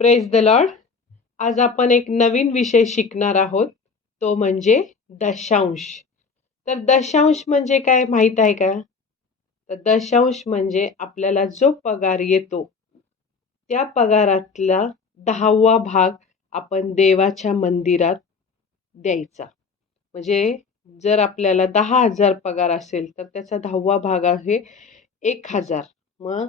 Praise the Lord. आज आपण एक नवीन विषय शिकणार आहोत, तो म्हणजे दशांश. तर दशांश म्हणजे काय माहीत आहे का? तर दशांश म्हणजे आपल्याला जो पगार येतो, त्या पगारातला 10वा भाग आपण देवाच्या मंदिरात द्यायचा. म्हणजे जर आपल्याला 10,000 पगार असेल, तर त्याचा 10वा भाग आहे 1,000. मग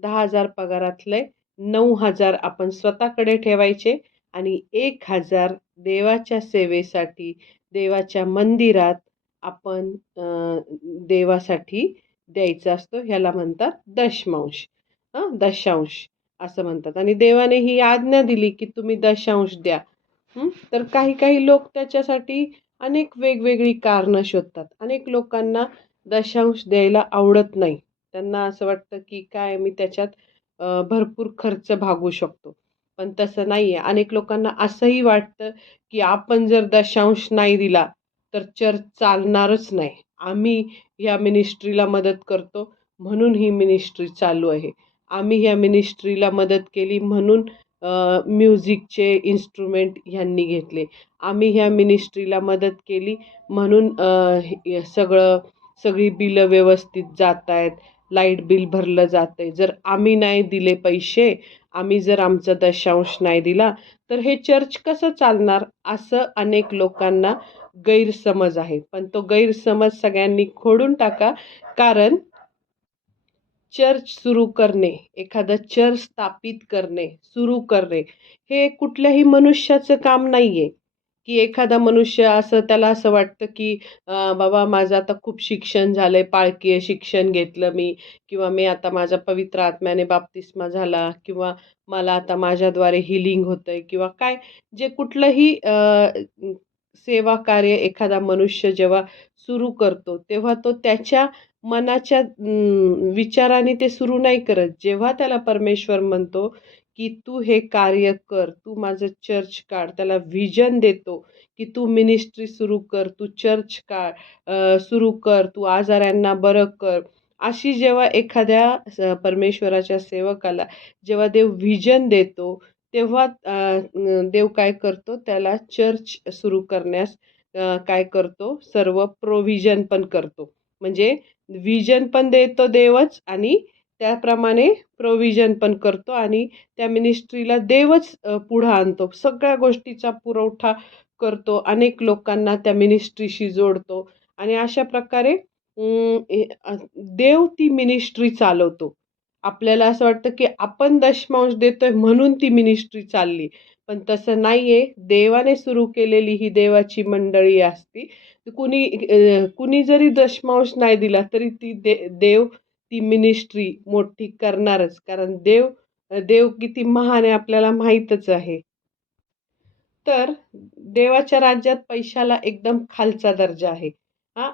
10,000 पगारातले 9,000 आपण स्वतःकडे ठेवायचे आणि 1,000 देवाच्या सेवेसाठी, देवाच्या मंदिरात आपण देवासाठी द्यायचा असतो. ह्याला म्हणतात दशमांश. दशांश असं म्हणतात. आणि देवाने ही आज्ञा दिली, की तुम्ही दशांश द्या. तर काही काही लोक त्याच्यासाठी अनेक वेगवेगळी कारणं शोधतात. अनेक लोकांना दशांश द्यायला आवडत नाही. त्यांना असं वाटतं, की काय मी त्याच्यात भरपूर खर्च भागवू शकतो. पण तसं नाहीये. अनेक लोकांना असंही वाटतं, की आपण जर दशांश नाही दिला, तर चर्च चालणारच नाही. आम्ही ह्या मिनिस्ट्रीला मदत करतो, म्हणून ही मिनिस्ट्री चालू आहे. आम्ही ह्या मिनिस्ट्रीला मदत केली म्हणून म्युझिकचे इन्स्ट्रुमेंट ह्यांनी घेतले. आम्ही ह्या मिनिस्ट्रीला मदत केली म्हणून सगळी बिलं व्यवस्थित जात आहेत. लाईट बिल भरलं जातंय. जर आम्ही नाही दिले पैसे, आम्ही जर आमचा दशांश नाही दिला, तर हे चर्च कसं चालणार? असं अनेक लोकांना गैरसमज आहे. पण तो गैरसमज सगळ्यांनी खोडून टाका. कारण चर्च सुरू करणे, एखादं चर्च स्थापित करणे, सुरू करणे, हे कुठल्याही मनुष्याचं काम नाहीये. की एखादा मनुष्य त्याला असं वाटतं, की बाबा माझं आता खूप शिक्षण झालंय, पाळकीय शिक्षण घेतलं मी किंवा मी आता माझा पवित्र आत्म्याने बाप्तिस्मा झाला किंवा मला आता माझ्याद्वारे हीलिंग होतंय किंवा काय जे कुठलंही सेवा कार्य एखादा मनुष्य जेव्हा सुरू करतो, तेव्हा तो त्याच्या मनाच्या विचाराने ते सुरू नाही करत. जेव्हा त्याला परमेश्वर म्हणतो, की "तू हे कार्य कर, तू माझं चर्च काढ." त्याला व्हिजन देतो, की "तू मिनिस्ट्री सुरू कर, तू चर्च सुरू कर, तू आजाऱ्यांना बरं कर." अशी जेव्हा एखाद्या परमेश्वराच्या सेवकाला जेव्हा देव व्हिजन देतो, तेव्हा देव काय करतो, त्याला चर्च सुरू करण्यास काय करतो, सर्व प्रोव्हिजन पण करतो. म्हणजे व्हिजन पण देतो देवच आणि त्याप्रमाणे प्रोव्हिजन पण करतो आणि त्या मिनिस्ट्रीला देवच पुढं आणतो. सगळ्या गोष्टीचा पुरवठा करतो. अनेक लोकांना त्या मिनिस्ट्रीशी जोडतो आणि अशा प्रकारे देव ती मिनिस्ट्री चालवतो. आपल्याला असं वाटतं, की आपण दशमांश देतोय म्हणून ती मिनिस्ट्री चालली. पण तसं नाहीये. देवाने सुरू केलेली ही देवाची मंडळी असती. कुणी जरी दशमांश नाही दिला तरी देव ती मिनिस्ट्री मोठी करणारच. कारण देव देव किती महान आहे आपल्याला माहीतच आहे. तर देवाच्या राज्यात पैशाला एकदम खालचा दर्जा आहे. हां,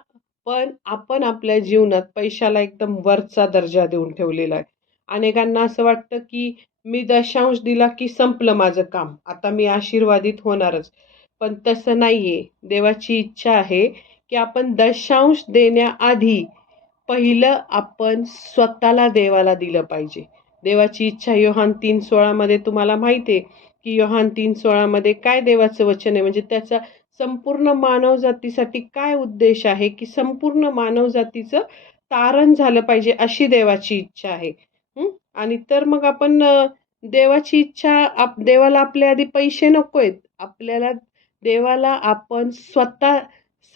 पण आपण आपल्या जीवनात पैशाला एकदम वरचा दर्जा देऊन ठेवलेला आहे. अनेकांना असं वाटतं, की मी दशांश दिला, की संपलं माझं काम. आता मी आशीर्वादित होणारच. पण तसं नाहीये. देवाची इच्छा आहे, की आपण दशांश देण्याआधी पहिलं आपण स्वतःला देवाला दिलं पाहिजे. देवाची इच्छा योहान 3:16 मध्ये तुम्हाला माहिती आहे, की योहान 3:16 मध्ये काय देवाचं वचन आहे, म्हणजे त्याचा संपूर्ण मानवजातीसाठी काय उद्देश आहे, की संपूर्ण मानवजातीचं तारण झालं पाहिजे अशी देवाची इच्छा आहे. आणि तर मग आपण देवाची इच्छा देवाला आपल्या आधी पैसे नकोयत. आपल्याला देवाला आपण स्वतः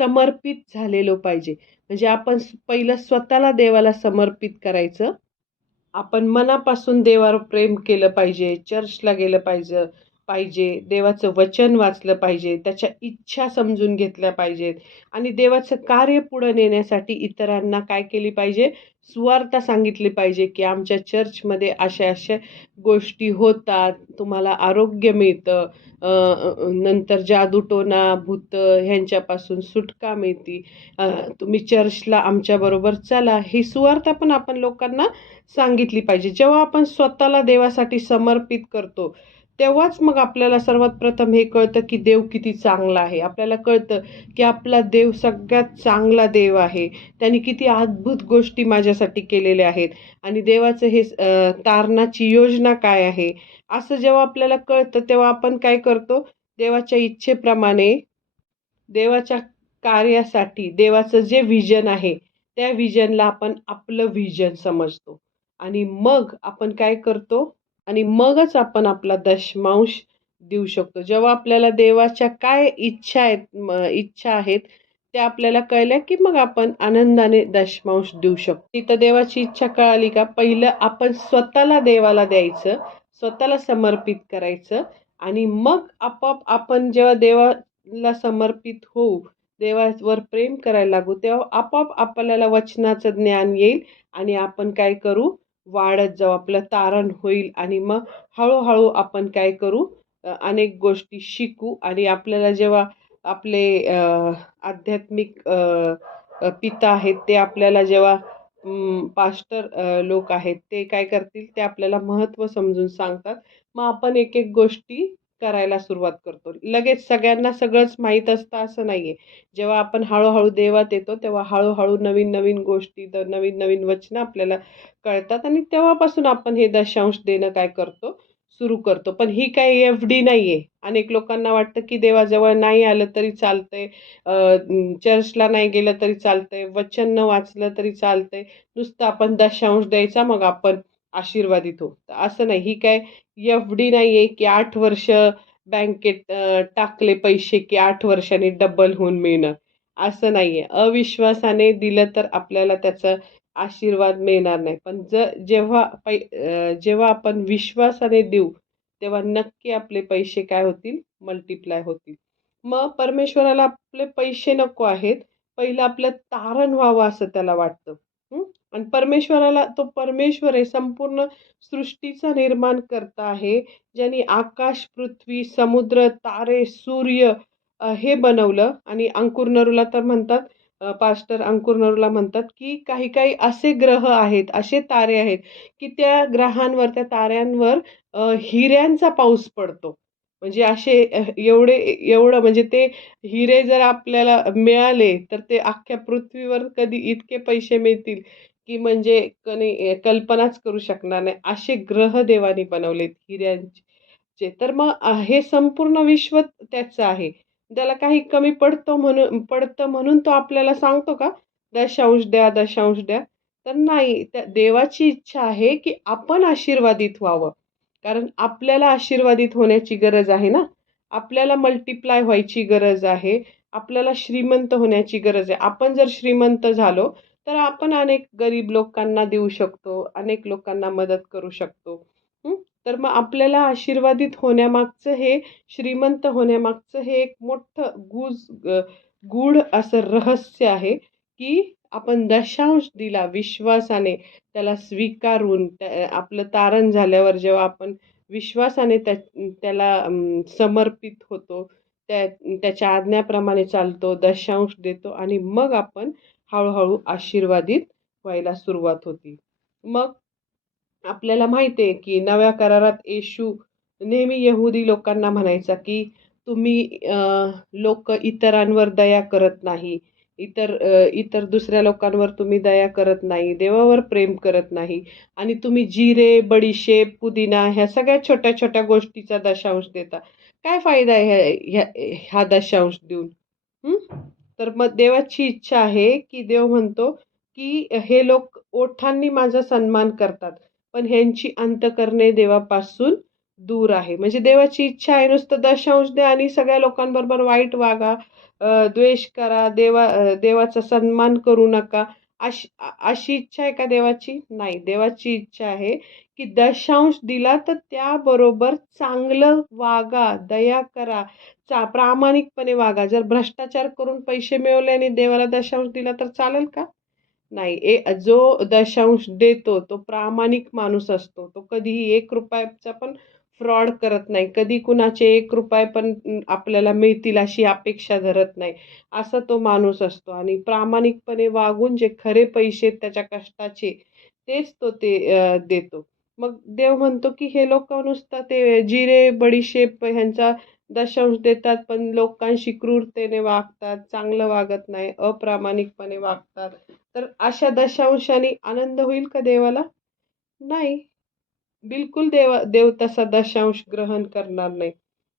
समर्पित झालेलो पाहिजे. म्हणजे आपण पहिलं स्वतःला देवाला समर्पित करायचं. आपण मनापासून देवावर प्रेम केलं पाहिजे, चर्चला गेलं पाहिजे पाहिजे, देवाचं वचन वाचलं पाहिजे, त्याच्या इच्छा समजून घेतल्या पाहिजेत आणि देवाचं कार्य पुढे नेण्यासाठी इतरांना काय केली पाहिजे? सुवार्ता सांगितली पाहिजे, की आमच्या चर्चमध्ये अशा-अशा गोष्टी होतात, तुम्हाला आरोग्य मिळतं, नंतर जादूटोणा, भूतं ह्यांच्यापासून सुटका मिळते. तुम्ही चर्चला आमच्याबरोबर चला. ही सुवार्ता पण आपण लोकांना सांगितली पाहिजे. जेव्हा आपण स्वतःला देवासाठी समर्पित करतो, तेव्हाच मग आपल्याला सर्वात प्रथम हे कळतं की देव किती चांगला आहे. आपल्याला कळतं की आपला देव सगळ्यात चांगला देव आहे. त्याने किती अद्भुत गोष्टी माझ्यासाठी केलेल्या आहेत आणि देवाचं हे तारणाची योजना काय आहे, असं जेव्हा आपल्याला कळतं तेव्हा आपण काय करतो, देवाच्या इच्छेप्रमाणे, देवाच्या कार्यासाठी, देवाचं जे व्हिजन आहे, त्या व्हिजनला आपण आपलं व्हिजन समजतो आणि मग आपण काय करतो आणि मगच आपण आपला दशमांश देऊ शकतो. जेव्हा आपल्याला देवाच्या काय इच्छा आहेत, त्या आपल्याला कळल्या, की मग आपण आनंदाने दशमांश देऊ शकतो. तिथं देवाची इच्छा कळाली का, पहिलं आपण स्वतःला देवाला द्यायचं, स्वतःला समर्पित करायचं आणि मग आपोआप आपण जेव्हा देवाला समर्पित होऊ, देवावर प्रेम करायला लागू, तेव्हा आपोआप आपल्याला वचनाचं ज्ञान येईल आणि आपण काय करू, वाढत जाऊ. आपलं तारण होईल आणि मग हळूहळू आपण काय करू, अनेक गोष्टी शिकू आणि आपल्याला जेव्हा आपले आध्यात्मिक पिता आहेत ते आपल्याला जेव्हा पास्टर लोक आहेत ते काय करतील, ते आपल्याला महत्त्व समजून सांगतात. मग आपण एक एक गोष्टी करायला सुरुवात करतो. लगेच सगळ्यांना सगळंच माहीत असतं असं नाहीये. जेव्हा आपण हळूहळू देवात येतो तेव्हा हळूहळू नवीन नवीन गोष्टी, नवीन नवीन वचनं आपल्याला कळतात आणि तेव्हापासून आपण हे दशांश देणं काय करतो, सुरू करतो. पण ही काही एफ-डी नाहीये. अनेक लोकांना वाटतं, की देवाजवळ नाही आलं तरी चालतंय, चर्चला नाही गेलं तरी चालतंय, वचन न वाचलं तरी चालतंय. नुसतं आपण दशांश द्यायचा, मग आपण आशीर्वादित होऊ. तर असं नाही. ही काय एफ-डी नाहीये, की 8 वर्ष बँकेत टाकले पैसे, की 8 वर्षांनी डबल होऊन मिळणार. असं नाहीये. अविश्वासाने दिलं तर आपल्याला त्याचा आशीर्वाद मिळणार नाही. पण जेव्हा आपण विश्वासाने देऊ, तेव्हा नक्की आपले पैसे काय होतील? मल्टिप्लाय होतील. मग परमेश्वराला आपले पैसे नको आहेत. पहिलं आपलं तारण व्हावं असं त्याला वाटतं. हं. आणि परमेश्वराला, तो परमेश्वर आहे, संपूर्ण सृष्टीचा निर्माणकर्ता आहे. ज्याने आकाश, पृथ्वी, समुद्र, तारे, सूर्य हे बनवलं आणि अंकुर नरूला तर म्हणतात, पास्टर अंकुर नरूला म्हणतात, की काही-काही असे ग्रह आहेत, असे तारे आहेत, की त्या ग्रहांवर, त्या ताऱ्यांवर हिऱ्यांचा पाऊस पडतो. म्हणजे असे एवढं म्हणजे ते हिरे जर आपल्याला मिळाले, तर ते अख्ख्या पृथ्वीवर कधी इतके पैसे मिळतील, की म्हणजे कल्पनाच करू शकणार नाही. असे ग्रह देवाने बनवलेत हिऱ्यांचे. तर मग हे संपूर्ण विश्व त्याचं आहे. त्याला काही कमी पडतं म्हणून तो आपल्याला सांगतो का, दशांश द्या, दशांश द्या. तर नाही, त्या देवाची इच्छा आहे, की आपण आशीर्वादित व्हावं. कारण आपल्याला आशीर्वादित होण्याची गरज आहे ना. आपल्याला मल्टिप्लाय व्हायची गरज आहे. आपल्याला श्रीमंत होण्याची गरज आहे. आपण जर श्रीमंत झालो, तर आपण अनेक गरीब लोकांना देऊ शकतो, अनेक लोकांना मदत करू शकतो. हं. तर मग आपल्याला आशीर्वादित होण्यामागचं हे, श्रीमंत होण्यामागचं हे एक मोठं गूढ असं रहस्य आहे, की आपण दशांश दिला विश्वासाने, त्याला स्वीकारून, आपलं तारण झाल्यावर जेव्हा आपण विश्वासाने त्याला समर्पित होतो, त्या त्याच्या आज्ञाप्रमाणे चालतो, दशांश देतो आणि मग आपण हळू आशीर्वादित व्हायला सुरुवात होती. मग आपल्याला माहिती आहे, की नव्या करारात येशू नेहमी यहुदी लोकांना म्हणायचा, की तुम्ही लोकं इतरांवर दया करत नाही. इतर दुसऱ्या लोकांवर तुम्ही दया करत नाही. देवावर प्रेम करत नाही आणि तुम्ही जिरे, बडीशेप, पुदिना ह्या सगळ्या छोट्या-छोट्या गोष्टीचा दशांश देता. काय फायदा आहे हा दशांश देऊन? हं? तर मग देवाची इच्छा आहे, की देव म्हणतो, की हे लोक ओठांनी माझा सन्मान करतात, पण ह्यांची अंतःकरणे देवापासून दूर आहे. म्हणजे देवाची इच्छा आहे नुसतं दशांश द्या आणि सगळ्या लोकांबरोबर वाईट वागा, द्वेष करा, देवाचा सन्मान करू नका. अशी इच्छा आहे का देवाची? नाही. देवाची इच्छा आहे, की दशांश दिला तर त्याबरोबर चांगलं वागा, दया करा, प्रामाणिकपणे वागा. जर भ्रष्टाचार करून पैसे मिळवले आणि देवाला दशांश दिला तर चालेल का? नाही. जो दशांश देतो तो प्रामाणिक माणूस असतो. तो कधीही ₹1चा पण फ्रॉड करत नाही. कधी कुणाचे ₹1 पण आपल्याला मिळतील अशी अपेक्षा धरत नाही. असा तो माणूस असतो आणि प्रामाणिकपणे वागून जे खरे पैसे त्याच्या कष्टाचे, तेच तो देतो. मग देव म्हणतो की हे लोक नुसतं ते जिरे, बडीशेप ह्यांचा दशांश देतात, पण लोकांशी क्रूरतेने वागतात, चांगलं वागत नाही, अप्रामाणिकपणे वागतात. तर अशा दशांशाने आनंद होईल का देवाला? नाही. बिलकुल देव तसा दशांश ग्रहण करणार नाही.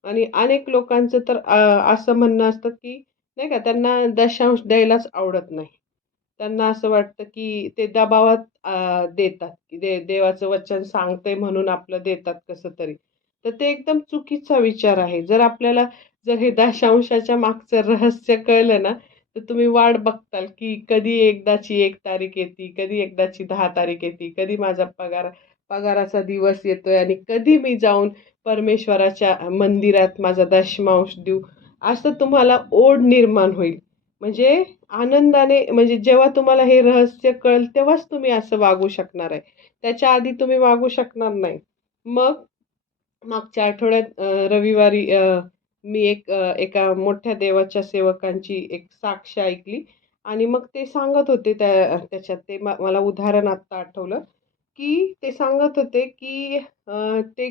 आणि अनेक लोकांचं तर असं म्हणणं असतं, की नाही का त्यांना दशांश द्यायलाच आवडत नाही. त्यांना असं वाटतं, की ते दबावात देतात, की देवाचं वचन सांगतंय म्हणून आपलं देतात कसं तरी. तर ते एकदम चुकीचा विचार आहे. जर हे दशांशाच्या मागचं रहस्य कळलं ना, तर तुम्ही वाट बघताल, की कधी एकदाची 1 तारीख येते, कधी एकदाची 10 तारीख येते, कधी माझा पगाराचा दिवस येतोय आणि कधी मी जाऊन परमेश्वराच्या मंदिरात माझा दशमांश देऊ, असं तुम्हाला ओढ निर्माण होईल. म्हणजे आनंदाने म्हणजे जेव्हा तुम्हाला हे रहस्य कळेल तेव्हाच तुम्ही असं वागू शकणार आहे. त्याच्या आधी तुम्ही वागू शकणार नाही. मग मागच्या आठवड्यात रविवारी मी एका मोठ्या देवाच्या सेवकांची एक साक्ष ऐकली आणि मग ते सांगत होते त्याच्यात ते मला उदाहरण आत्ता आठवलं, की ते सांगत होते, की ते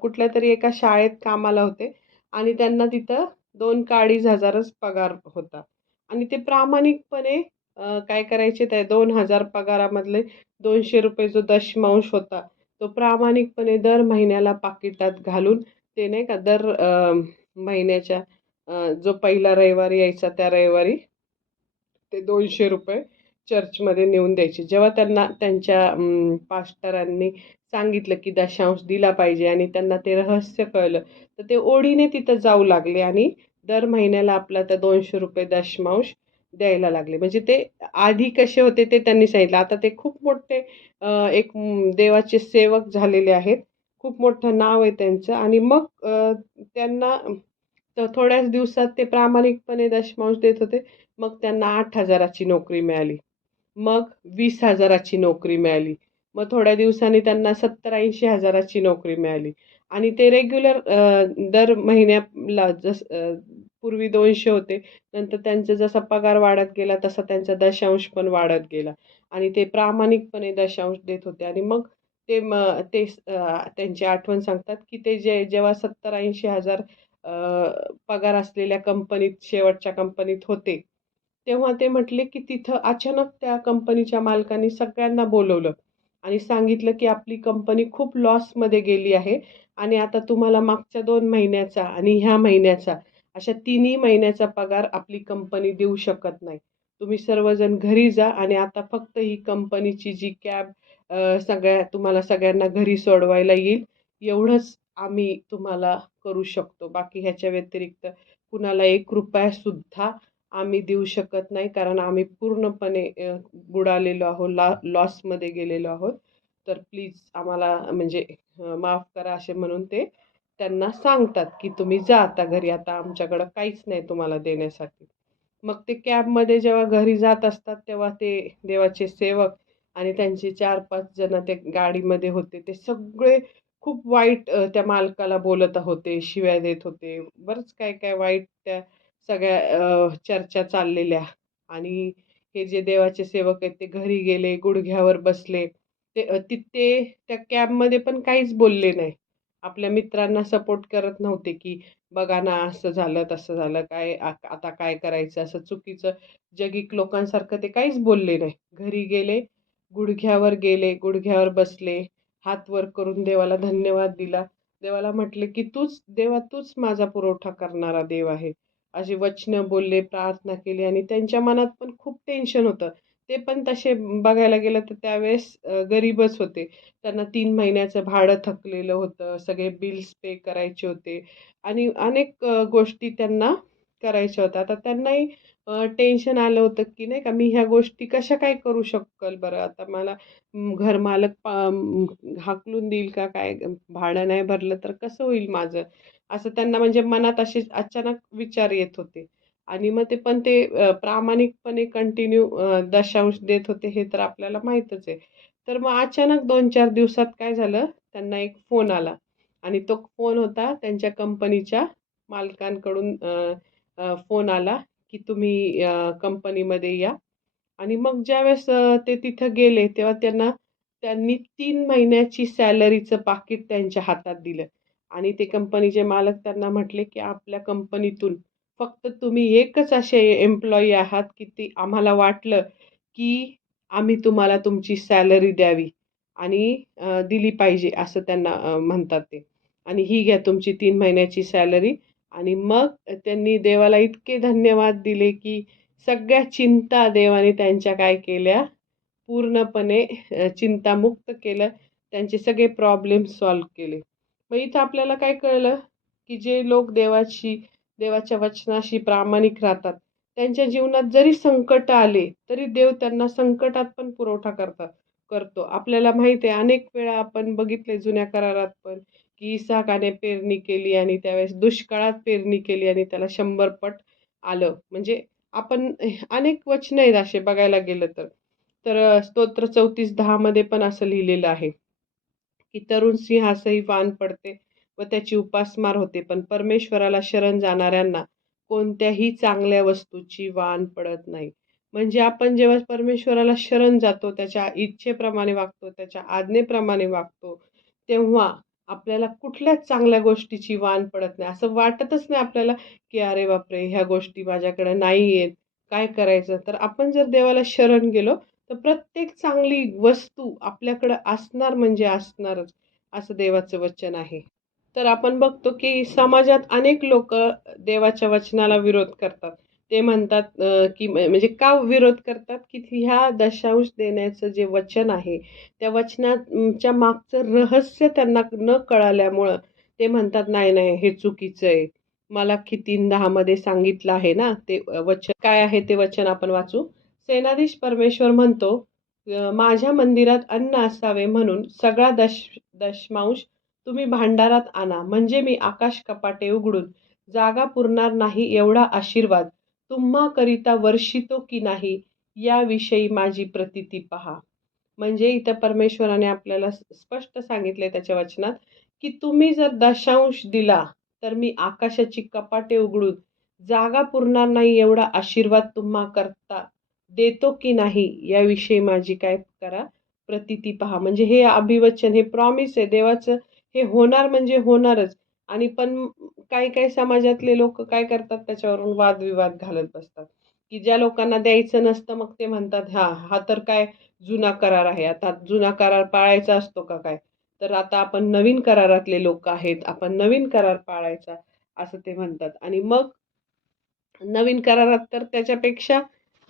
कुठल्यातरी एका शाळेत कामाला होते आणि त्यांना तिथं 2 का 2,500च पगार होता आणि ते प्रामाणिकपणे काय करायचे त्या 2,000 पगारामधले ₹200 जो दशमांश होता, तो प्रामाणिकपणे दर महिन्याला पाकिटात घालून ते नाही का दर महिन्याच्या जो पहिला रविवार यायचा त्या रविवारी ते ₹200 चर्चमध्ये नेऊन द्यायचे. जेव्हा त्यांना त्यांच्या पास्टरांनी सांगितलं, की दशांश दिला पाहिजे आणि त्यांना ते रहस्य कळलं, तर ते ओढीने तिथं जाऊ लागले आणि दर महिन्याला आपला त्या ₹200 दशमांश द्यायला लागले. म्हणजे ते आधी कसे होते ते त्यांनी सांगितलं. आता ते खूप मोठे देवाचे सेवक झालेले आहेत. खूप मोठं नाव आहे त्यांचं आणि मग त्यांना तर थोड्याच दिवसात ते प्रामाणिकपणे दशमांश देत होते. मग त्यांना 8,000ची नोकरी मिळाली. मग 20,000ची नोकरी मिळाली. मग थोड्या दिवसांनी त्यांना 70-80 हजाराची नोकरी मिळाली. आणि ते रेग्युलर दर महिन्याला पूर्वी 200 होते. नंतर त्यांचा जसा पगार वाढत गेला तसा त्यांचा दशांश पण वाढत गेला. आणि ते प्रामाणिकपणे दशांश देत होते. आणि मग त्यांची आठवण सांगतात, की ते जेव्हा 70-80 हजार पगार असलेल्या कंपनीत शेवटच्या कंपनीत होते. तेव्हा ते म्हटले, की तिथं अचानक त्या कंपनीच्या मालकांनी सगळ्यांना बोलवलं आणि सांगितलं, की आपली कंपनी खूप लॉसमध्ये गेली आहे आणि आता तुम्हाला मागच्या 2 महिन्याचा आणि ह्या महिन्याचा अशा तिन्ही महिन्याचा पगार आपली कंपनी देऊ शकत नाही. तुम्ही सर्वजण घरी जा आणि आता फक्त ही कंपनीची जी कॅब तुम्हाला सगळ्यांना घरी सोडवायला येईल, एवढंच आम्ही तुम्हाला करू शकतो. बाकी ह्याच्या व्यतिरिक्त कुणाला ₹1 सुद्धा आम्ही देऊ शकत नाही, कारण आम्ही पूर्णपणे बुडालेलो आहोत, लॉसमध्ये गेलेलो आहोत. तर प्लीज आम्हाला म्हणजे माफ करा असे म्हणून ते त्यांना सांगतात, की तुम्ही जा आता घरी. आता आमच्याकडं काहीच नाही तुम्हाला देण्यासाठी. मग ते कॅबमध्ये जेव्हा घरी जात असतात, तेव्हा ते देवाचे सेवक आणि त्यांचे 4-5 जण ते गाडीमध्ये होते. ते सगळे खूप वाईट त्या मालकाला बोलत होते, शिव्या देत होते. बरंच काय-काय वाईट त्या सगळ्या चर्चा चाललेल्या. आणि हे जे देवाचे सेवक आहेत ते घरी गेले, गुडघ्यावर बसले. ते त्या कॅबमध्ये पण काहीच बोलले नाही. आपल्या मित्रांना सपोर्ट करत नव्हते, की बघा ना, असं झालं, तसं झालं, आता काय करायचं? असं चुकीचं जगिक लोकांसारखं ते काहीच बोलले नाही. घरी गेले, गुडघ्यावर बसले, हात वर करून देवाला धन्यवाद दिला. देवाला म्हटले, की तूच माझा पुरवठा करणारा देव आहे. अशी वचनं बोलले, प्रार्थना केली आणि त्यांच्या मनात पण खूप टेन्शन होतं. ते पण तसे बघायला गेलं तर त्यावेळेस गरीबच होते. त्यांना 3 महिन्याचं भाडं थकलेलं होतं. सगळे बिल्स पे करायचे होते आणि अनेक गोष्टी त्यांना करायच्या होत्या. आता त्यांनाही टेन्शन आलं होतं, की नाही का मी ह्या गोष्टी कशा काय करू शकेल बरं? आता मला घरमालक हाकलून देईल का काय? भाडं नाही भरलं तर कसं होईल माझं? असं त्यांना म्हणजे मनात असे अचानक विचार येत होते. आणि मग ते प्रामाणिकपणे कंटिन्यू दशांश देत होते हे तर आपल्याला माहीतच आहे. तर मग अचानक 2-4 दिवसात काय झालं, त्यांना एक फोन आला आणि तो फोन होता त्यांच्या कंपनीच्या मालकांकडून फोन आला, की तुम्ही कंपनीमध्ये या. आणि मग ज्यावेळेस ते तिथं गेले तेव्हा त्यांना त्यांनी 3 महिन्याची सॅलरीचं पाकीट त्यांच्या हातात दिलं आणि ते कंपनीचे मालक त्यांना म्हटले, की "आपल्या कंपनीतून फक्त तुम्ही एकच असे एम्प्लॉयी आहात, की ती आम्हाला वाटलं, की आम्ही तुम्हाला तुमची सॅलरी द्यावी आणि दिली पाहिजे," असं त्यांना म्हणतात ते. "आणि ही घ्या तुमची 3 महिन्याची सॅलरी." आणि मग त्यांनी देवाला इतके धन्यवाद दिले, की सगळ्या चिंता देवाने त्यांच्या काय केल्या, पूर्णपणे चिंतामुक्त केलं. त्यांचे सगळे प्रॉब्लेम सॉल्व्ह केले. मग इथं आपल्याला काय कळलं, की जे लोक देवाच्या वचनाशी प्रामाणिक राहतात, त्यांच्या जीवनात जरी संकट आले, तरी देव त्यांना संकटात पण पुरवठा करतो. आपल्याला माहिती आहे अनेक वेळा आपण बघितले जुन्या करारात पण, की इसाकाने पेरणी केली आणि त्यावेळेस दुष्काळात पेरणी केली आणि त्याला 100 पट आलं. म्हणजे आपण अनेक वचनं आहेत असे बघायला गेलं तर. तर स्तोत्र 34:10 मध्ये पण असं लिहिलेलं आहे, की तरुण सिंहासही वान पडते व त्याची उपासमार होते, पण परमेश्वराला शरण जाणाऱ्यांना कोणत्याही चांगल्या वस्तूची वान पडत नाही. म्हणजे आपण जेव्हा परमेश्वराला शरण जातो, त्याच्या इच्छेप्रमाणे वागतो, त्याच्या आज्ञेप्रमाणे वागतो, तेव्हा आपल्याला कुठल्याच चांगल्या गोष्टीची वान पडत नाही. असं वाटतच नाही आपल्याला, की "अरे बापरे! ह्या गोष्टी माझ्याकडे नाही आहेत, काय करायचं?" तर आपण जर देवाला शरण गेलो, तर प्रत्येक चांगली वस्तू आपल्याकडं असणार म्हणजे असणारच, असं देवाचं वचन आहे. तर आपण बघतो की समाजात अनेक लोकं देवाच्या वचनाला विरोध करतात. ते म्हणतात की म्हणजे का विरोध करतात, की ह्या दशांश देण्याचं जे वचन आहे, त्या वचनाच्या मागचं रहस्य त्यांना न कळाल्यामुळं ते म्हणतात, "नाही, नाही, हे चुकीचं आहे." मलाकी 3:10 मध्ये सांगितलं आहे ना, ते वचन काय आहे ते वचन आपण वाचू. सेनाधीश परमेश्वर म्हणतो, माझ्या मंदिरात अन्न असावे म्हणून सगळा दशमांश तुम्ही भांडारात आणा, म्हणजे मी आकाश कपाटे उघडून जागा पुरणार नाही एवढा आशीर्वाद तुम्हाकरिता वर्षितो की नाही, याविषयी माझी प्रतीती पहा. म्हणजे इथं परमेश्वराने आपल्याला स्पष्ट सांगितले त्याच्या वचनात, की तुम्ही जर दशांश दिला, तर मी आकाशाची कपाटे उघडून जागा पुरणार नाही एवढा आशीर्वाद तुम्हाकरता देतो की नाही, याविषयी माझी काय करा, प्रतीती पहा. म्हणजे हे अभिवचन, हे प्रॉमिस आहे देवाचं, हे होणार म्हणजे होणारच. आणि पण काही-काही समाजातले लोकं काय करतात, त्याच्यावरून वादविवाद घालत बसतात, की ज्या लोकांना द्यायचं नसतं, मग ते म्हणतात, "हां, हा तर काय जुना करार आहे. आता जुना करार पाळायचा असतो का काय? तर आता आपण नवीन करारातले लोकं आहेत. आपण नवीन करार पाळायचा," असं ते म्हणतात. आणि मग नवीन करारात तर त्याच्यापेक्षा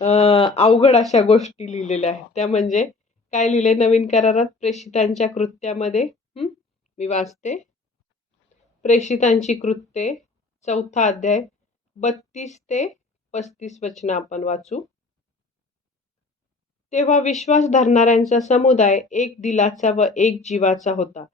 अवघड अशा गोष्टी लिहिलेल्या आहेत. त्या म्हणजे काय लिहिलंय नवीन करारात? प्रेषितांच्या कृत्यामध्ये मी वाचते. प्रेषितांची कृत्ये 4था अध्याय 32 ते 35 वचनं आपण वाचू. तेव्हा विश्वास धरणाऱ्यांचा समुदाय एक दिलाचा व एक जीवाचा होता.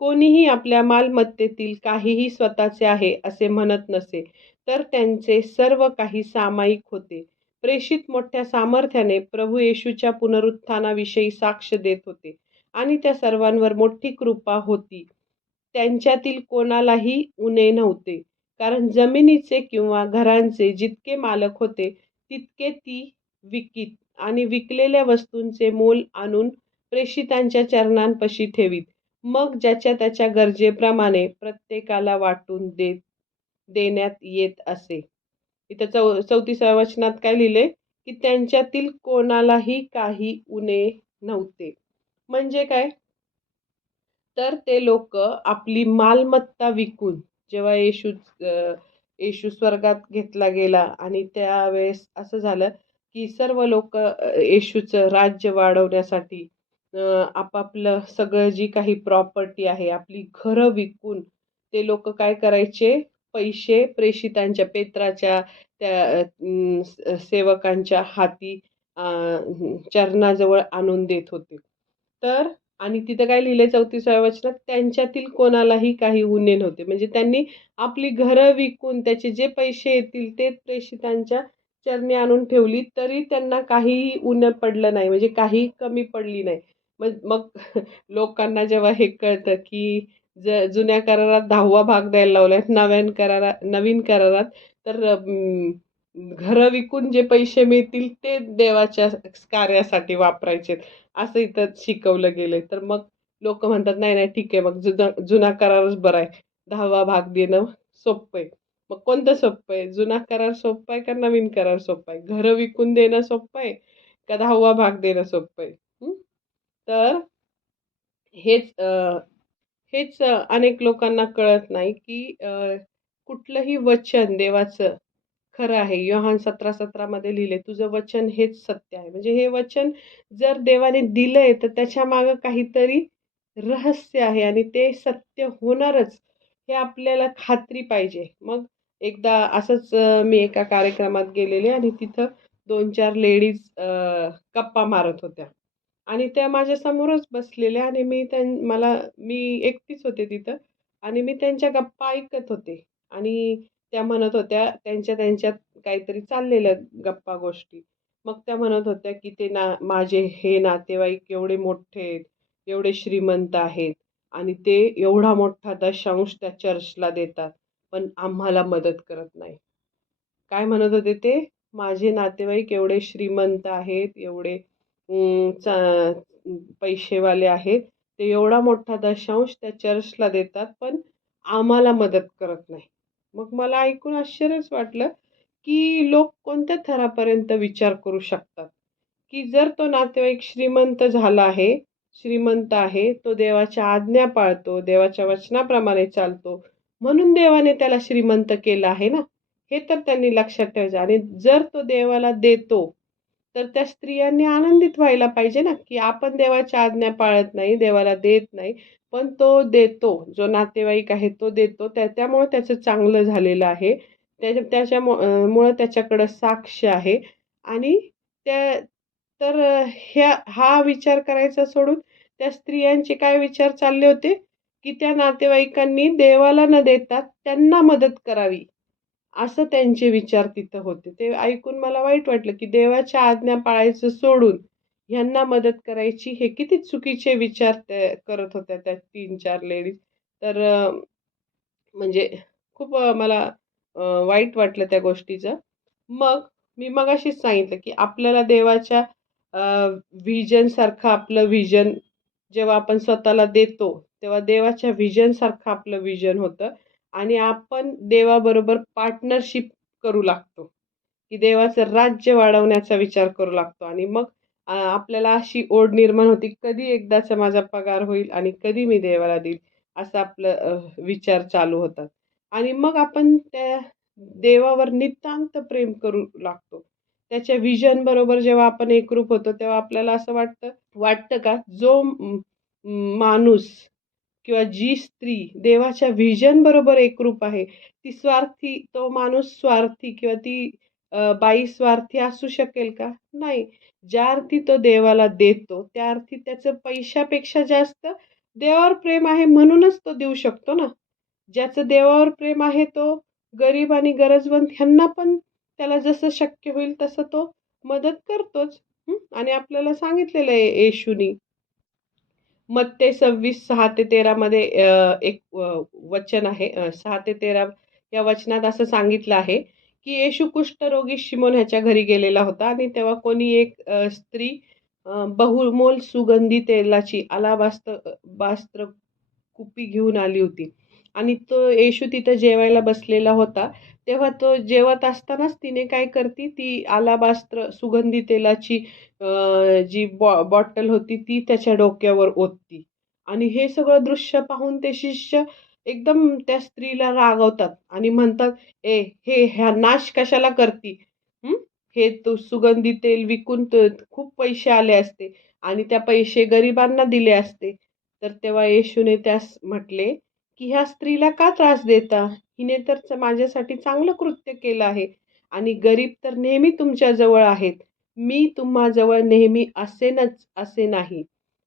कोणीही आपल्या मालमत्तेतील काहीही स्वतःचे आहे असे म्हणत नसे, तर त्यांचे सर्व काही सामायिक होते. प्रेषित मोठ्या सामर्थ्याने प्रभू येशूच्या पुनरुत्थानाविषयी साक्ष देत होते आणि त्या सर्वांवर मोठी कृपा होती. त्यांच्यातील कोणालाही उणे नव्हते, कारण जमिनीचे किंवा घरांचे जितके मालक होते, तितके ती विकीत आणि विकलेल्या वस्तूंचे मोल आणून प्रेषितांच्या चरणांपाशी ठेवीत. मग ज्याच्या त्याच्या गरजेप्रमाणे प्रत्येकाला वाटून देण्यात येत असे. इथं 34व्या वचनात काय लिहिलंय, की त्यांच्यातील कोणालाही काही उणे नव्हते. म्हणजे काय? तर ते लोक आपली मालमत्ता विकून जेव्हा येशू स्वर्गात घेतला गेला आणि त्यावेळेस असं झालं, की सर्व लोक येशूचं राज्य वाढवण्यासाठी आपापलं सगळं जी काही प्रॉपर्टी आहे, आपली घरं विकून ते लोक काय करायचे, पैसे प्रेषितांच्या पेत्राच्या त्या सेवकांच्या हाती चरणाजवळ आणून देत होते. तर आणि तिथं काय लिहिलंय 34व्या वचनात, त्यांच्यातील कोणालाही काही उणे नव्हते. म्हणजे त्यांनी आपली घरं विकून त्याचे जे पैसे येतील ते प्रेषितांच्या चरणी आणून ठेवली, तरी त्यांना काहीही उणं पडलं नाही, म्हणजे काही कमी पडली नाही. मग मग लोकांना जेव्हा हे कळतं, की जुन्या करारात 10वा भाग द्यायला लावलाय, नवीन करारात तर घरं विकून जे पैसे मिळतील ते देवाच्या कार्यासाठी वापरायचे, असं इथं शिकवलं गेलंय. तर मग लोक म्हणतात, नाही नाही ठीक आहे, मग जुना जुना करारच बरा आहे, 10वा भाग देणं सोपं आहे. मग कोणतं सोपं आहे? जुना करार सोपं आहे का नवीन करार सोपं आहे? घरं विकून देणं सोपं आहे का 10वा भाग देणं सोपं आहे? तर हेच अनेक लोकांना कळत नाही, की कुठलंही वचन देवाचं खरं आहे. योहान 17:17 मध्ये लिहिलंय, "तुझं वचन हेच सत्य आहे." म्हणजे हे वचन जर देवाने दिलंय, तर त्याच्यामागे काहीतरी रहस्य आहे आणि ते सत्य होणारच, हे आपल्याला खात्री पाहिजे. मग एकदा असंच मी एका कार्यक्रमात गेलेले आणि तिथं 2-4 लेडीज गप्पा मारत होत्या. आणि त्या माझ्या समोरच बसलेल्या आणि मी एकटीच होते तिथं आणि मी त्यांच्या गप्पा ऐकत होते आणि त्या म्हणत होत्या त्यांच्या त्यांच्यात काहीतरी चाललेलं गप्पा गोष्टी. मग त्या म्हणत होत्या, की ते माझे हे नातेवाईक एवढे मोठे आहेत, एवढे श्रीमंत आहेत आणि ते एवढा मोठा दशांश त्या चर्चला देतात, पण आम्हाला मदत करत नाही. काय म्हणत होते ते? माझे नातेवाईक एवढे श्रीमंत आहेत, एवढे पैसेवाले आहेत. ते एवढा मोठा दशांश त्या चर्चला देतात, पण आम्हाला मदत करत नाही. मग मला ऐकून आश्चर्यच वाटलं, की लोक कोणत्या थरापर्यंत विचार करू शकतात, की जर तो नातेवाईक श्रीमंत आहे, तो देवाच्या आज्ञा पाळतो, देवाच्या वचनाप्रमाणे चालतो, म्हणून देवाने त्याला श्रीमंत केलं आहे ना. हे तर त्यांनी लक्षात ठेवायचं आणि जर तो देवाला देतो, तर त्या स्त्रियांनी आनंदित व्हायला पाहिजे ना, की आपण देवाच्या आज्ञा पाळत नाही, देवाला देत नाही, पण तो देतो. जो नातेवाईक आहे तो देतो. त्यामुळे त्याचं चांगलं झालेलं आहे. त्याच्यामुळं त्याच्याकडं साक्ष आहे आणि त्या तर हा विचार करायचा सोडून त्या स्त्रियांचे काय विचार चालले होते, की त्या नातेवाईकांनी देवाला न देता त्यांना मदत करावी. असं त्यांचे विचार तिथं होते. ते ऐकून मला वाईट वाटलं, की देवाच्या आज्ञा पाळायचं सोडून ह्यांना मदत करायची, हे किती चुकीचे विचार ते करत होत्या त्या 3-4 लेडीज. तर म्हणजे खूप मला वाईट वाटलं त्या गोष्टीचं. मग मी मगाशीच सांगितलं, की आपल्याला देवाच्या व्हिजनसारखं आपलं व्हिजन जेव्हा आपण स्वतःला देतो, तेव्हा देवाच्या व्हिजनसारखं आपलं व्हिजन होतं आणि आपण देवाबरोबर पार्टनरशिप करू लागतो, की देवाचं राज्य वाढवण्याचा विचार करू लागतो आणि मग आपल्याला अशी ओढ निर्माण होते, कधी एकदाचा माझा पगार होईल आणि कधी मी देवाला देईल, असं आपलं विचार चालू होतात. आणि मग आपण त्या देवावर नितांत प्रेम करू लागतो. त्याच्या व्हिजन बरोबर जेव्हा आपण एकरूप होतो, तेव्हा आपल्याला असं वाटतं का जो माणूस किंवा जी स्त्री देवाच्या व्हिजन बरोबर एकरूप आहे, तो माणूस स्वार्थी किंवा ती बाई स्वार्थी असू शकेल का? नाही. ज्या अर्थी तो देवाला देतो, त्या अर्थी त्याचं पैशापेक्षा जास्त देवावर प्रेम आहे म्हणूनच तो देऊ शकतो ना. ज्याचं देवावर प्रेम आहे तो गरीब आणि गरजवंत ह्यांना पण त्याला जसं शक्य होईल तसं तो मदत करतोच. आणि आपल्याला सांगितलेलं आहे येशूनी. मत्ते 26:6-13 मध्ये एक वचन आहे, 6-13 या वचनात असं सांगितलं आहे, की येशू कुष्ठरोगी शिमोन ह्याच्या घरी गेलेला होता आणि तेव्हा कोणी एक स्त्री बहुमोल सुगंधी तेलाची बास्त्र कुपी घेऊन आली होती आणि तो येशू तिथं जेवायला बसलेला होता. तेव्हा तो जेवत असतानाच तिने काय करती, ती अलाबास्त्र सुगंधी तेलाची जी बॉटल होती ती त्याच्या डोक्यावर ओतती आणि हे सगळं दृश्य पाहून ते शिष्य एकदम त्या स्त्रीला रागवतात आणि म्हणतात, ह्या नाश कशाला करती? हं? हे तू सुगंधी तेल विकून खूप पैसे आले असते आणि त्या पैसे गरिबांना दिले असते. तर तेव्हा येशूने त्यास म्हटले, की ह्या स्त्रीला का त्रास देता? हिने तर माझ्यासाठी चांगलं कृत्य केलं आहे आणि गरीब तर नेहमी तुमच्या जवळ आहेत. मी तुम्हाजवळ नेहमी असेनच असे नाही.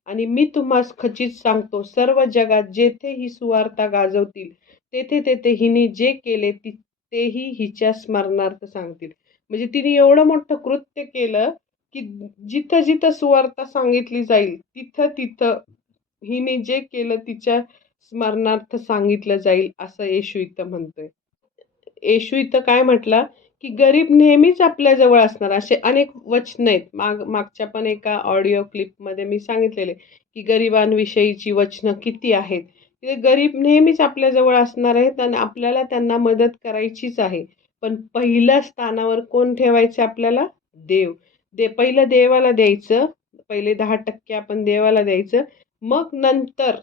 आणि मी तुम्हास खचित सांगतो, सर्व जगात जेथे ही सुवार्ता गाजवतील, तेथे तेथे हिने जे केले तेही हिच्या स्मरणार्थ सांगतील. म्हणजे तिने एवढं मोठं कृत्य केलं, की जिथं जिथं सुवार्ता सांगितली जाईल, तिथं तिथं हिने जे केलं तिच्या स्मरणार्थ सांगितलं जाईल, असं येशू इथं म्हणतोय. येशू इथं काय म्हटला, की गरीब नेहमीच आपल्याजवळ असणार. असे अनेक वचनं आहेत. मागच्या पण एका ऑडिओ क्लिपमध्ये मी सांगितलेले, की गरिबांविषयीची वचनं किती आहेत. ते गरीब नेहमीच आपल्याजवळ असणार आहेत आणि आपल्याला त्यांना मदत करायचीच आहे. पण पहिल्या स्थानावर कोण ठेवायचे आपल्याला? देव. पहिलं देवाला द्यायचं. पहिले 10% आपण देवाला द्यायचं. मग नंतर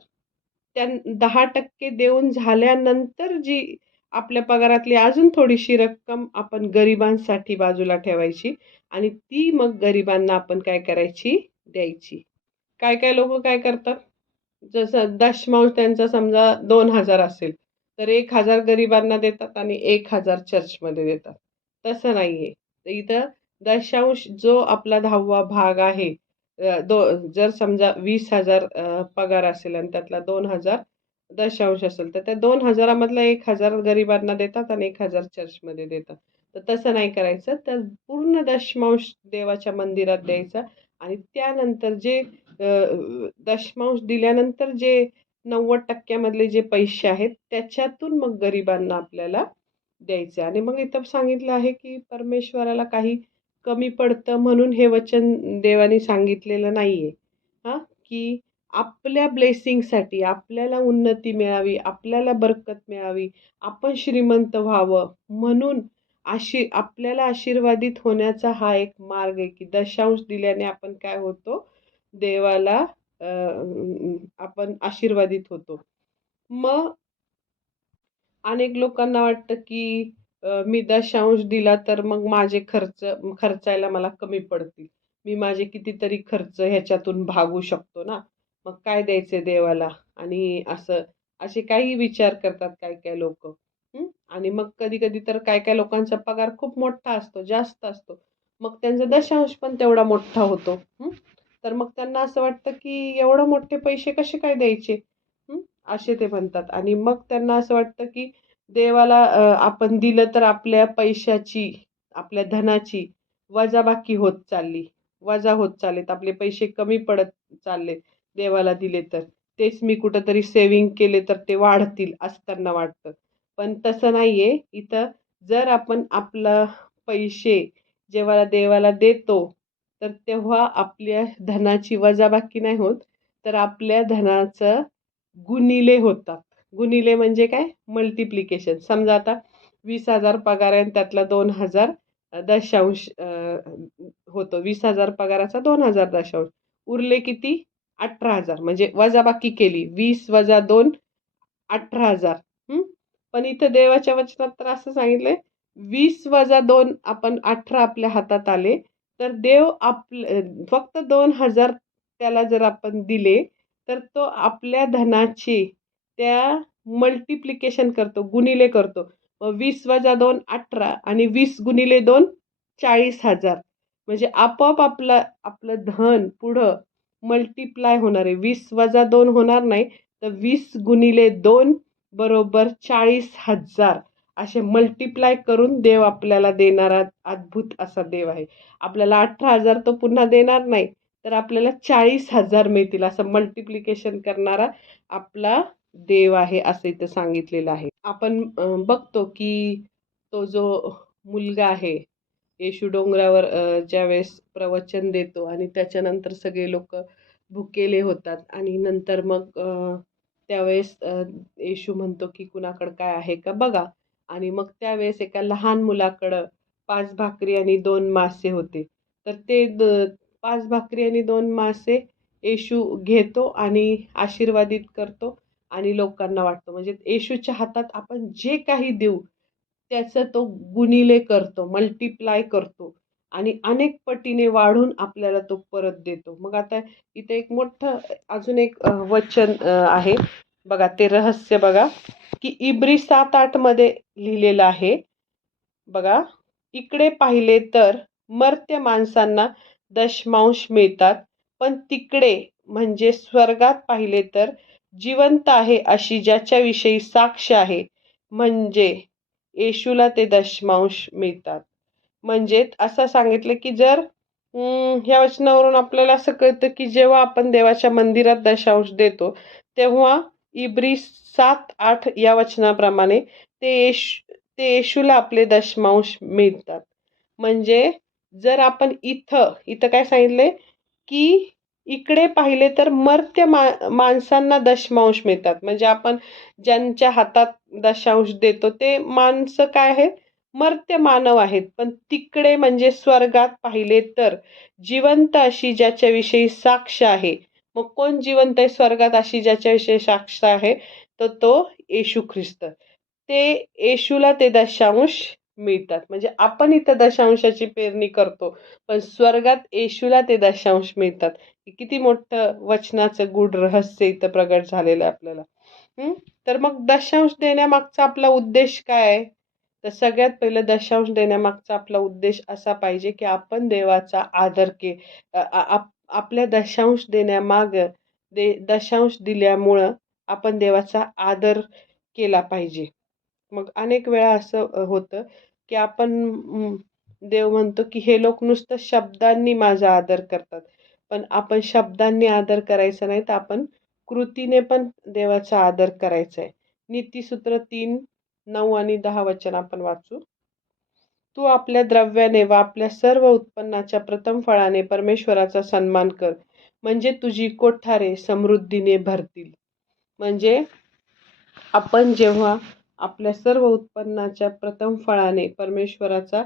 त्या 10% देऊन झाल्यानंतर जी आपल्या पगारातली अजून थोडीशी रक्कम आपण गरिबांसाठी बाजूला ठेवायची आणि ती मग गरिबांना आपण काय करायची? द्यायची. काय-काय लोकं काय करतात? जसं दशमांश त्यांचा समजा 2,000 असेल, तर 1,000 गरिबांना देतात आणि 1,000 चर्चमध्ये देतात. तसं नाहीये. तर इथं दशांश जो आपला 10वा भाग आहे, जर समजा 20,000 पगार असेल आणि त्यातला 2,000 दशांश असेल, तर त्या 2,000 मधला 1,000 गरिबांना देतात आणि 1,000 चर्चमध्ये देतात. तर तसं नाही करायचं. तर पूर्ण दशमांश देवाच्या मंदिरात द्यायचा आणि त्यानंतर जे दशमांश दिल्यानंतर जे 90% मधले जे पैसे आहेत, त्याच्यातून मग गरिबांना आपल्याला द्यायचे आणि मग इथं सांगितलं आहे, की परमेश्वराला काही कमी पडतं म्हणून हे वचन देवाने सांगितलेलं नाहीये. हां, की आपल्या ब्लेसिंगसाठी, आपल्याला उन्नती मिळावी, आपल्याला बरकत मिळावी, आपण श्रीमंत व्हावं म्हणून आपल्याला आशीर्वादित होण्याचा हा एक मार्ग आहे, की दशांश दिल्याने आपण काय होतो? देवाला आपण आशीर्वादित होतो. मग अनेक लोकांना वाटतं, की मी दशांश दिला तर मग माझे खर्चायला मला कमी पडतील. मी माझे कितीतरी खर्च ह्याच्यातून भागवू शकतो ना. मग काय द्यायचे देवाला? आणि असे काही विचार करतात काही-काही लोकं. आणि मग कधी-कधी तर काही-काही लोकांचा पगार खूप मोठा असतो, जास्त असतो. मग त्यांचा दशांश पण तेवढा मोठा होतो. तर मग त्यांना असं वाटतं, की एवढे मोठे पैसे कसे काय द्यायचे? असे ते म्हणतात आणि मग त्यांना असं वाटतं, की देवाला आपण दिलं तर आपल्या पैशाची, आपल्या धनाची वजाबाकी होत चालली. वजा होत चाललेत. आपले पैसे कमी पडत चालले देवाला दिले तर. तेच मी कुठेतरी सेव्हिंग केले तर ते वाढतील असं त्यांना वाटतं. पण तसं नाहीये. इथं जर आपण आपला पैसे जेव्हा देवाला देतो, तर तेव्हा आपल्या धनाची वजाबाकी नाही होत, तर आपल्या धनाचं गुणिले होतात. गुणिले म्हणजे काय? मल्टिप्लिकेशन. समजा आता 20,000 पगार आहे आणि त्यातला 2,000 दशांश होतो. 20,000 पगाराचा 2,000 दशांश. उरले किती? 18,000 म्हणजे वजाबाकी केली. 20 वजा 2 18,000. पण इथं देवाच्या वचनात तर असं सांगितलंय, 20 वजा 2 आपण 18 आपल्या हातात आले, तर देव फक्त 2,000 त्याला जर आपण दिले, तर तो आपल्या धनाची त्या मल्टिप्लिकेशन करतो, गुणिले करतो. मग 20 वजा 2 18 आणि 20 गुणिले 2 40,000 म्हणजे आपोआप आपलं धन पुढं मल्टिप्लाय होणार आहे. 20 वजा 2 होणार नाही, तर 20 गुणिले 2 बरोबर 40,000 असे मल्टिप्लाय करून देव आपल्याला देणारा अद्भुत असा देव आहे. आपल्याला 18,000 तो पुन्हा देणार नाही, तर आपल्याला 40,000 मिळतील असं मल्टिप्लिकेशन करणारा आपला देव आहे असं इथं सांगितलेलं आहे. आपण बघतो की तो जो मुलगा आहे, येशू डोंगरावर ज्यावेळेस प्रवचन देतो आणि त्याच्यानंतर सगळे लोकं भुकेले होतात आणि नंतर मग त्यावेळेस येशू म्हणतो की कुणाकडं काय आहे का बघा आणि मग त्यावेळेस एका लहान मुलाकडं 5 भाकरी आणि 2 मासे होते. तर ते 5 भाकरी आणि 2 मासे येशू घेतो आणि आशीर्वादित करतो आणि लोकांना वाटतो. म्हणजे येशूच्या हातात आपण जे काही देऊ, त्याचं तो गुणिले करतो, मल्टिप्लाय करतो आणि अनेक पटीने वाढून आपल्याला तो परत देतो. मग आता इथे एक मोठं अजून एक वचन आहे. बघा ते रहस्य बघा, की इब्री 7:8 मध्ये लिहिलेलं आहे. बघा, इकडे पाहिले तर मर्त्य माणसांना दशमांश मिळतात, पण तिकडे म्हणजे स्वर्गात पाहिले तर जिवंत आहे अशी ज्याच्याविषयी साक्ष आहे, म्हणजे येशूला ते दशमांश मिळतात. म्हणजे असं सांगितलं, की जर ह्या वचनावरून आपल्याला असं कळतं, की जेव्हा आपण देवाच्या मंदिरात दशांश देतो, तेव्हा इब्री 7:8 या वचनाप्रमाणे ते ते येशूला आपले दशमांश मिळतात. म्हणजे जर आपण इथं काय सांगितलंय, की इकडे पाहिले तर मर्त्य माणसांना दशमांश मिळतात. म्हणजे आपण ज्यांच्या हातात दशांश देतो ते माणसं काय आहेत? मर्त्य मानव आहेत. पण तिकडे म्हणजे स्वर्गात पाहिले तर जिवंत अशी ज्याच्याविषयी साक्ष आहे. मग कोण जिवंत आहे स्वर्गात अशी ज्याच्याविषयी साक्ष आहे? तर तो येशू ख्रिस्त. ते येशूला ते दशांश मिळतात. म्हणजे आपण इथं दशांशाची पेरणी करतो, पण स्वर्गात येशूला ते दशांश मिळतात. किती मोठं वचनाचं गूढ रहस्य इथं प्रगट झालेलं आहे आपल्याला. तर मग दशांश देण्यामागचा आपला उद्देश काय आहे? तर सगळ्यात पहिलं दशांश देण्यामागचा आपला उद्देश असा पाहिजे, की आपण देवाचा आदर आपल्या दशांश दशांश दिल्यामुळं आपण देवाचा आदर केला पाहिजे. मग अनेक वेळा असं होतं, की आपण देव म्हणतो, की हे लोक नुसतं शब्दांनी माझा आदर करतात. पण आपण शब्दांनी आदर करायचा नाही, तर आपण कृतीने पण देवाचा आदर करायचा आहे. नीतिसूत्र 3, 9 आणि 10 वचन आपण वाचू. तू आपल्या द्रव्याने व आपल्या सर्व उत्पन्नाच्या प्रथम फळाने परमेश्वराचा सन्मान कर, म्हणजे तुझी कोठारे समृद्धीने भरतील. म्हणजे आपण जेव्हा आपल्या सर्व उत्पन्नाच्या प्रथम फळाने परमेश्वराचा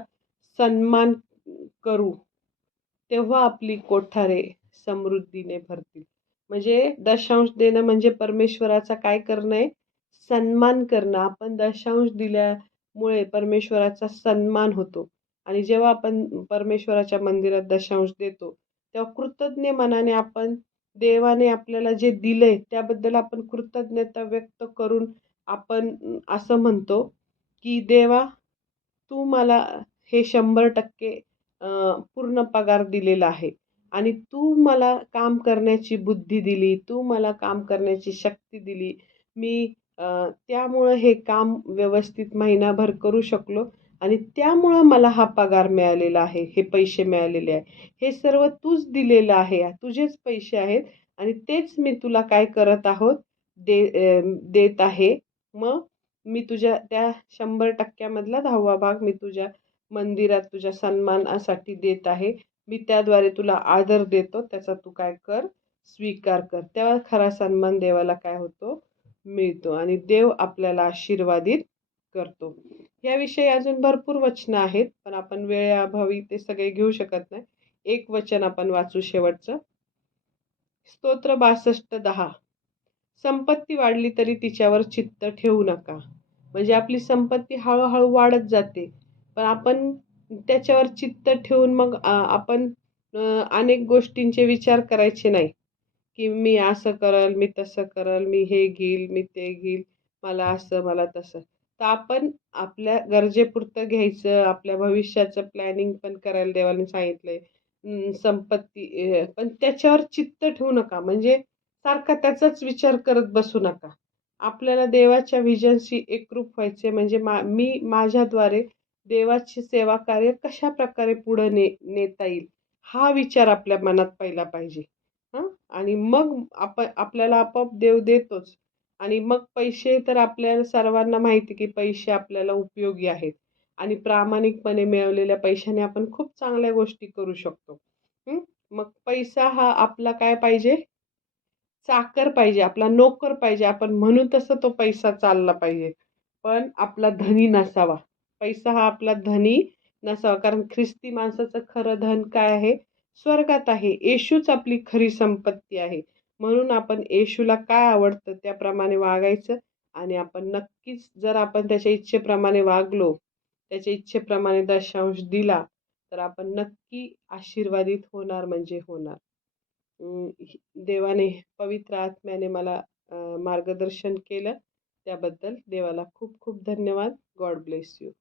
सन्मान करू, तेव्हा आपली कोठारे समृद्धीने भरतील. म्हणजे दशांश देणं म्हणजे परमेश्वराचा काय करणं आहे? सन्मान करणं. आपण दशांश दिल्यामुळे परमेश्वराचा सन्मान होतो. आणि जेव्हा आपण परमेश्वराच्या मंदिरात दशांश देतो, तेव्हा कृतज्ञ मनाने आपण देवाने आपल्याला जे दिलंय त्याबद्दल आपण कृतज्ञता व्यक्त करून आपण असं म्हणतो, की देवा तू मला हे 100% पूर्ण पगार दिलेला आहे आणि तू मला काम करण्याची बुद्धी दिली, तू मला काम करण्याची शक्ती दिली. मी त्यामुळं हे काम व्यवस्थित महिनाभर करू शकलो आणि त्यामुळं मला हा पगार मिळालेला आहे, हे पैसे मिळालेले आहे. हे सर्व तूच दिलेलं आहे, तुझेच पैसे आहेत आणि तेच मी तुला काय करत आहोत देत आहे. मग मी तुझ्या त्या 100% मधला 10वा भाग मी तुझ्या मंदिरात तुझ्या सन्मानासाठी देत आहे. मी त्याद्वारे तुला आदर देतो. त्याचा तू काय कर? स्वीकार कर. तेव्हा खरा सन्मान देवाला काय होतो? मिळतो आणि देव आपल्याला आशीर्वादित करतो. याविषयी अजून भरपूर वचनं आहेत, पण आपण वेळेअभावी ते सगळे घेऊ शकत नाही. एक वचन आपण वाचू शेवटचं. स्तोत्र 62:10. संपत्ती वाढली तरी तिच्यावर चित्त ठेवू नका. म्हणजे आपली संपत्ती हळूहळू वाढत जाते, पण आपण त्याच्यावर चित्त ठेवून मग आपण अनेक गोष्टींचे विचार करायचे नाही, की मी असं करल, मी तसं करल, मी हे घेईल, मी ते घेईल, मला असं, मला तसं. तर आपण आपल्या गरजेपुरतं घ्यायचं, आपल्या भविष्याचं प्लॅनिंग पण करायला देवाने सांगितलंय. संपत्ती पण त्याच्यावर चित्त ठेवू नका. म्हणजे सारखा त्याचाच विचार करत बसू नका. आपल्याला देवाच्या व्हिजनशी एकरूप व्हायचे म्हणजे मी माझ्याद्वारे देवाची सेवा कार्य कशाप्रकारे पुढे नेता येईल, हा विचार आपल्या मनात पहिला पाहिजे. हं. आणि मग आपल्याला आपोआप देव देतोच. आणि मग पैसे तर आपल्याला सर्वांना माहिती की पैसे आपल्याला उपयोगी आहेत आणि प्रामाणिकपणे मिळवलेल्या पैशाने आपण खूप चांगल्या गोष्टी करू शकतो. मग पैसा हा आपला काय पाहिजे? चाकर पाहिजे, आपला नोकर पाहिजे. आपण म्हणू तसं तो पैसा चालला पाहिजे. पण आपला धनी नसावा. पैसा हा आपला धनी नसावा. कारण ख्रिस्ती माणसाचं खरं धन काय आहे? स्वर्गात आहे. येशूच आपली खरी संपत्ती आहे. म्हणून आपण येशूला काय आवडतं त्याप्रमाणे वागायचं आणि आपण नक्कीच जर आपण त्याच्या इच्छेप्रमाणे वागलो, त्याच्या इच्छेप्रमाणे दशांश दिला, तर आपण नक्की आशीर्वादित होणार म्हणजे होणार. देवाने पवित्र आत्म्याने मला मार्गदर्शन केलं त्याबद्दल देवाला खूप खूप धन्यवाद. God bless you.